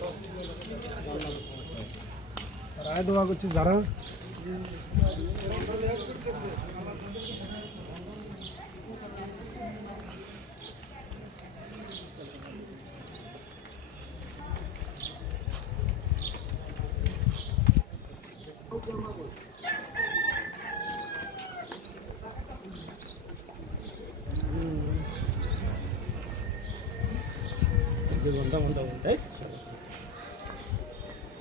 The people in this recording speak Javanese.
ରାୟ ଦେବାକୁ ଅଛି ଧାର ବନ୍ଧା ବନ୍ଧା ବନ୍ଧାଇ